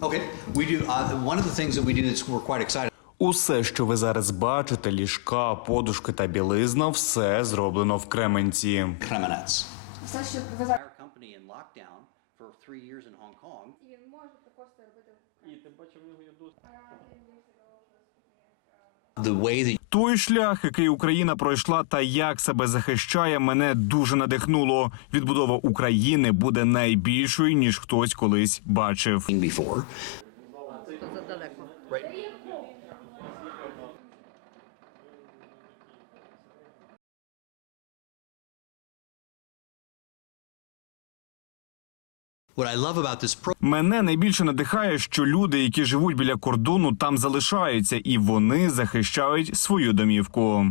Okay, we do. Uh, one of the things that we do that's we're quite excited. Усе, що ви зараз бачите, ліжка, подушки та білизна, все зроблено в Кременці. Kremenets. Все, що ви зараз Our company in lockdown for three years in Hong Kong. і можете просто робити І ти бачив, в нього є досвід. The way that Той шлях, який Україна пройшла, та як себе захищає, мене дуже надихнуло. Відбудова України буде найбільшою ніж хтось колись бачив. Мене найбільше надихає, що люди, які живуть біля кордону, там залишаються, і вони захищають свою домівку.